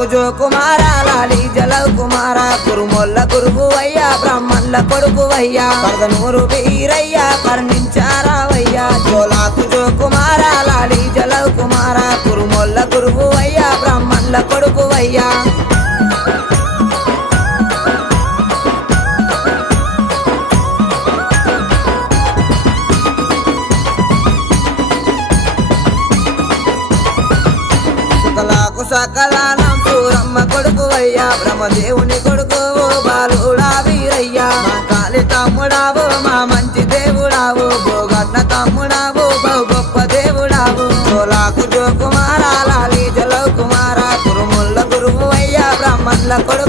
జోలాకు జో కుమార లాలి జలవ్ కుమార కురుమొల్ల గురువువయ్యా బ్రాహ్మణుల కొడుకువయ్యా పరదనూరు వీరయ్యా కర్ణించారావయ్యా జోలాకు జో కుమార లాలి జలవ్ కుమార కురుమొల్ల గురువువయ్యా బ్రాహ్మణుల కొడుకువయ్యా సకలానం సూరమ్మ కొడుకువయ్యా బ్రహ్మదేవుని కొడుకువు బాలుడా వీరయ్యా మా కాలి తమ్ముడావు మా మంచి దేవుడావు భోగన్న తమ్ముడావు బహు గొప్ప దేవుడావు జోలాకు జో కుమార లాలి జలవ్ కుమార కురుముల్ల గురువు అయ్యా బ్రాహ్మణుల కొడుకు